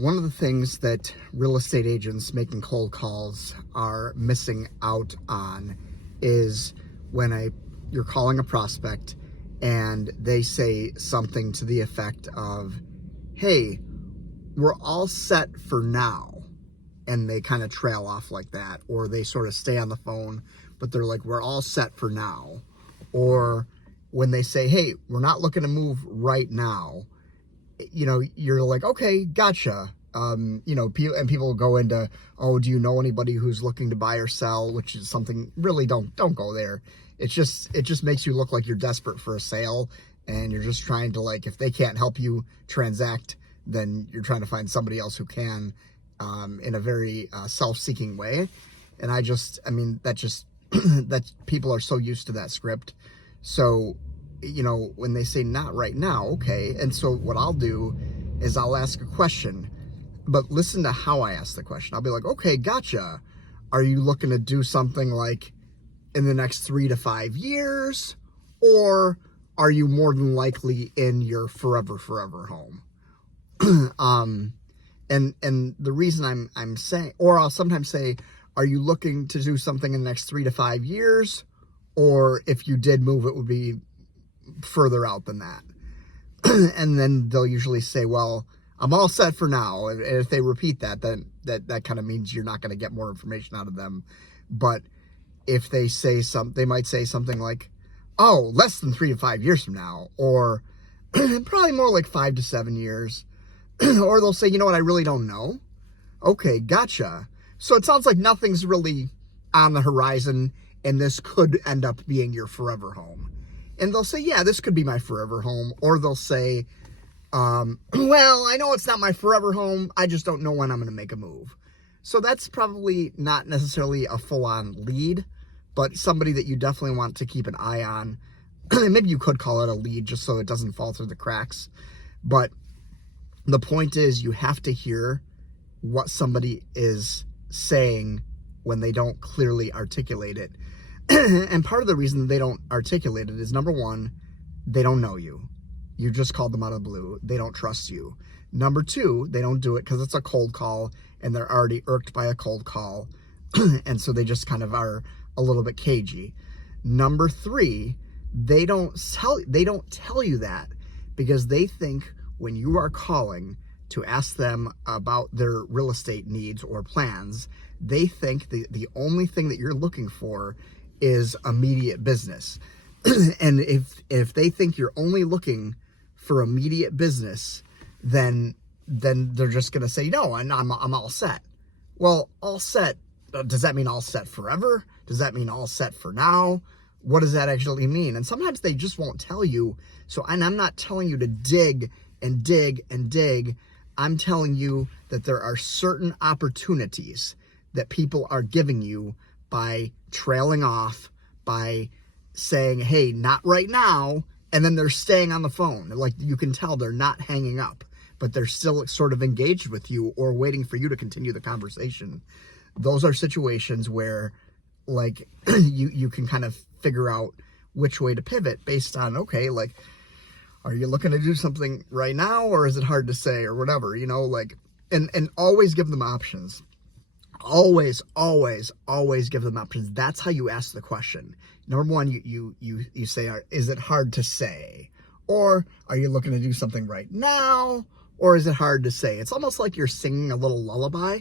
One of the things that real estate agents making cold calls are missing out on is when you're calling a prospect and they say something to the effect of, hey, we're all set for now. And they kind of trail off like that, or they sort of stay on the phone, but they're like, we're all set for now. Or when they say, hey, we're not looking to move right now, you're like, okay, gotcha. And people go into, oh, do you know anybody who's looking to buy or sell? Which is something, really don't go there. It just makes you look like you're desperate for a sale, and you're just trying to, like, if they can't help you transact, then you're trying to find somebody else who can, in a very self-seeking way. And that people are so used to that script. So, when they say not right now, okay. And so what I'll do is I'll ask a question, but listen to how I ask the question. I'll be like, okay, gotcha. Are you looking to do something like in the next 3 to 5 years? Or are you more than likely in your forever home? And the reason I'm saying, or I'll sometimes say, are you looking to do something in the next 3 to 5 years? Or if you did move, it would be further out than that. And then they'll usually say, well, I'm all set for now. And if they repeat that, then that kind of means you're not going to get more information out of them. But if they say they might say something like, oh, less than 3 to 5 years from now, or probably more like 5 to 7 years. Or they'll say, you know what, I really don't know. Okay, gotcha. So it sounds like nothing's really on the horizon, and this could end up being your forever home. And they'll say, yeah, this could be my forever home. Or they'll say, well, I know it's not my forever home. I just don't know when I'm going to make a move. So that's probably not necessarily a full-on lead, but somebody that you definitely want to keep an eye on. Maybe you could call it a lead just so it doesn't fall through the cracks. But the point is, you have to hear what somebody is saying when they don't clearly articulate it. And part of the reason they don't articulate it is, number one, they don't know you. You just called them out of the blue. They don't trust you. Number two, they don't do it because it's a cold call and they're already irked by a cold call. And so they just kind of are a little bit cagey. Number three, they don't tell you that because they think when you are calling to ask them about their real estate needs or plans, they think the only thing that you're looking for is immediate business. And if they think you're only looking for immediate business, then they're just going to say, no, I'm all set. Well, all set, does that mean all set forever? Does that mean all set for now? What does that actually mean? And sometimes they just won't tell you. So, and I'm not telling you to dig and dig and dig. I'm telling you that there are certain opportunities that people are giving you by trailing off, by saying, hey, not right now. And then they're staying on the phone. Like, you can tell they're not hanging up, but they're still sort of engaged with you or waiting for you to continue the conversation. Those are situations where, like, you can kind of figure out which way to pivot based on, okay, like, are you looking to do something right now, or is it hard to say, or whatever, and always give them options. Always give them options. That's how you ask the question. Number one, you say, is it hard to say? Or are you looking to do something right now? Or is it hard to say? It's almost like you're singing a little lullaby.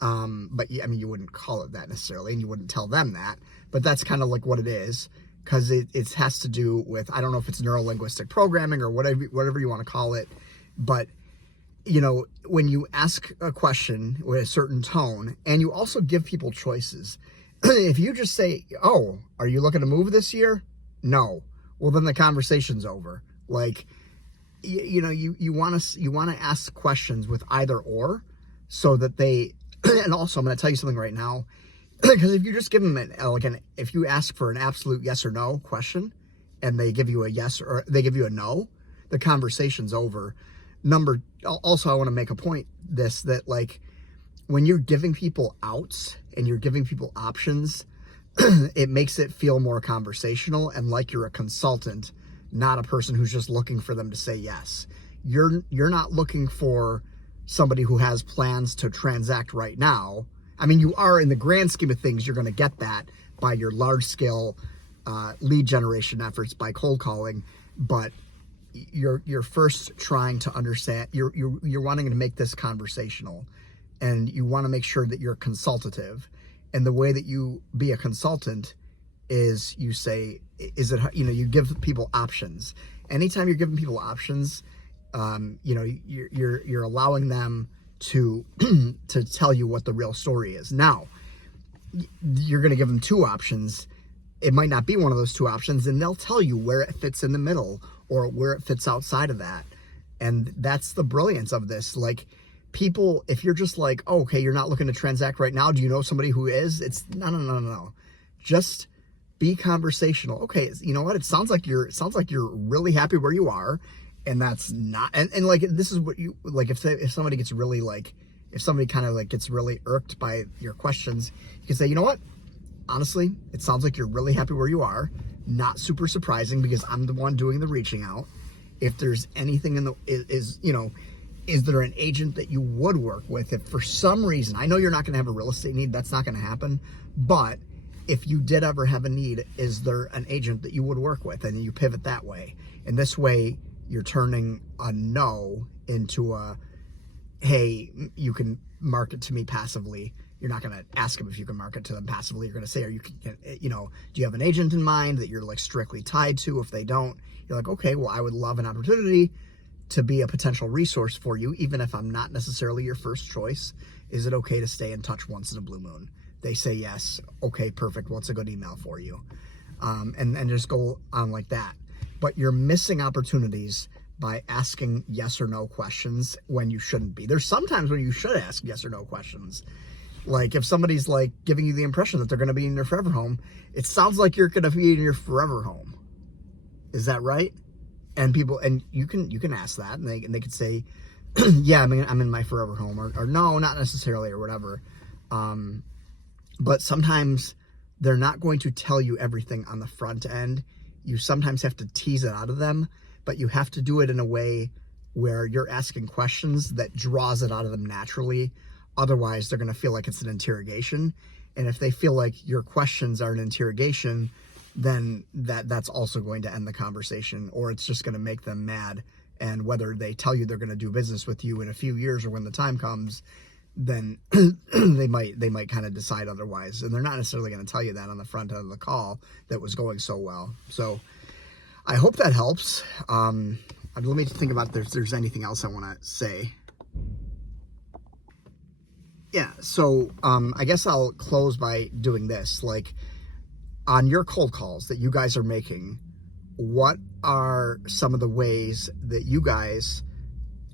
But you wouldn't call it that necessarily, and you wouldn't tell them that, but that's kind of like what it is, because it has to do with, I don't know if it's neuro-linguistic programming or whatever you want to call it, but when you ask a question with a certain tone, and you also give people choices, if you just say, oh, are you looking to move this year? No. Well, then the conversation's over. Like, you want to ask questions with either or, so that they, and also I'm going to tell you something right now, because if you just give them if you ask for an absolute yes or no question, and they give you a yes or they give you a no, the conversation's over. Also, I want to make a point that like, when you're giving people outs and you're giving people options, it makes it feel more conversational and like you're a consultant, not a person who's just looking for them to say yes. You're not looking for somebody who has plans to transact right now. I mean, you are, in the grand scheme of things, you're going to get that by your large scale lead generation efforts, by cold calling, but you're first trying to understand, you're wanting to make this conversational, and you want to make sure that you're consultative. And the way that you be a consultant is you say, is it, you give people options. Anytime you're giving people options, you're allowing them to to tell you what the real story is. Now, you're going to give them two options. It might not be one of those two options, and they'll tell you where it fits in the middle or where it fits outside of that. And that's the brilliance of this. Like, people, if you're just like, oh, okay, you're not looking to transact right now, do you know somebody who is? It's no. Just be conversational. Okay, you know what? It sounds like you're really happy where you are, and that's not. And like, this is what you like. If somebody gets really like, if somebody kind of like gets really irked by your questions, you can say, you know what? Honestly, it sounds like you're really happy where you are. Not super surprising, because I'm the one doing the reaching out. If there's anything is there an agent that you would work with if for some reason, I know you're not going to have a real estate need, that's not going to happen, but if you did ever have a need, is there an agent that you would work with? And you pivot that way. And this way, you're turning a no into a, hey, you can market to me passively. You're not going to ask them if you can market to them passively. You're going to say, do you have an agent in mind that you're like strictly tied to? If they don't, you're like, okay, well, I would love an opportunity to be a potential resource for you, even if I'm not necessarily your first choice. Is it okay to stay in touch once in a blue moon? They say yes. Okay, perfect. What's a good email for you? And just go on like that. But you're missing opportunities by asking yes or no questions when you shouldn't be. There's sometimes when you should ask yes or no questions. Like, if somebody's like giving you the impression that they're going to be in your forever home, it sounds like you're going to be in your forever home. Is that right? And you can ask that, and they could say, yeah, I'm in my forever home, or no, not necessarily, or whatever. But sometimes they're not going to tell you everything on the front end. You sometimes have to tease it out of them, but you have to do it in a way where you're asking questions that draws it out of them naturally. Otherwise, they're going to feel like it's an interrogation. And if they feel like your questions are an interrogation, then that's also going to end the conversation, or it's just going to make them mad. And whether they tell you they're going to do business with you in a few years or when the time comes, then they might kind of decide otherwise. And they're not necessarily going to tell you that on the front end of the call that was going so well. So I hope that helps. Let me think about if there's anything else I want to say. Yeah, so I guess I'll close by doing this. Like, on your cold calls that you guys are making, what are some of the ways that you guys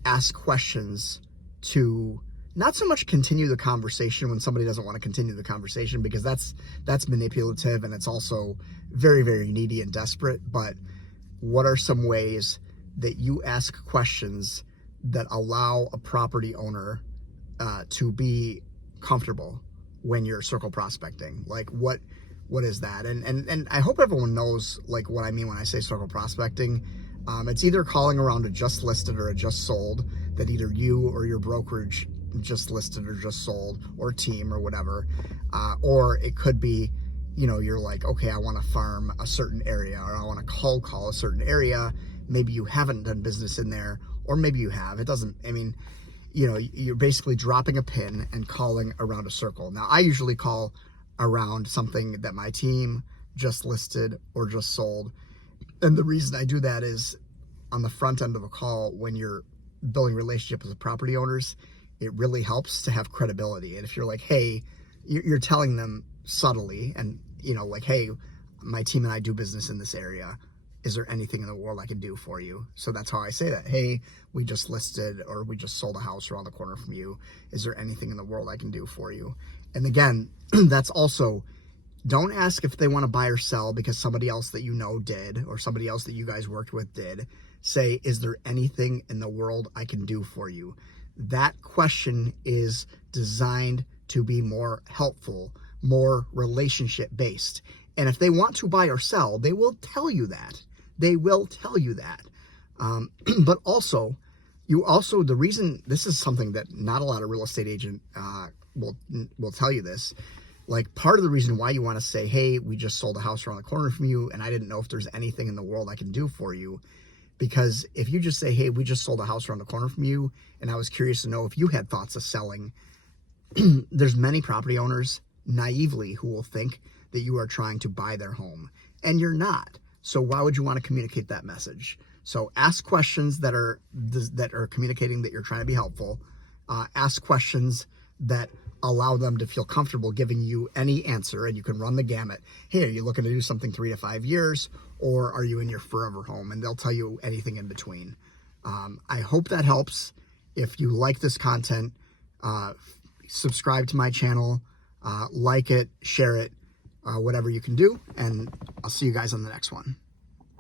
ask questions to not so much continue the conversation when somebody doesn't want to continue the conversation, because that's manipulative, and it's also very, very needy and desperate. But what are some ways that you ask questions that allow a property owner to be comfortable when you're circle prospecting? Like, what is that? And I hope everyone knows like what I mean when I say circle prospecting. It's either calling around a just listed or a just sold that either you or your brokerage just listed or just sold, or team or whatever. Or it could be, you're like, okay, I want to farm a certain area, or I want to cold call a certain area. Maybe you haven't done business in there, or maybe you have. It doesn't, you're basically dropping a pin and calling around a circle. Now, I usually call around something that my team just listed or just sold. And the reason I do that is on the front end of a call, when you're building relationships with property owners, it really helps to have credibility. And if you're like, hey, you're telling them subtly, and like, hey, my team and I do business in this area. Is there anything in the world I can do for you? So that's how I say that. Hey, we just listed or we just sold a house around the corner from you. Is there anything in the world I can do for you? And again, that's also, don't ask if they want to buy or sell because somebody else that did, or somebody else that you guys worked with did. Say, is there anything in the world I can do for you? That question is designed to be more helpful, more relationship based. And if they want to buy or sell, they will tell you that. They will tell you that. But also, You also, the reason, this is something that not a lot of real estate agent will tell you this. Like, part of the reason why you want to say, hey, we just sold a house around the corner from you, and I didn't know if there's anything in the world I can do for you. Because if you just say, hey, we just sold a house around the corner from you, and I was curious to know if you had thoughts of selling, there's many property owners naively who will think that you are trying to buy their home, and you're not. So why would you want to communicate that message? So ask questions that are communicating that you're trying to be helpful. Ask questions that allow them to feel comfortable giving you any answer, and you can run the gamut. Hey, are you looking to do something 3 to 5 years, or are you in your forever home? And they'll tell you anything in between. I hope that helps. If you like this content, subscribe to my channel, like it, share it, whatever you can do, and I'll see you guys on the next one.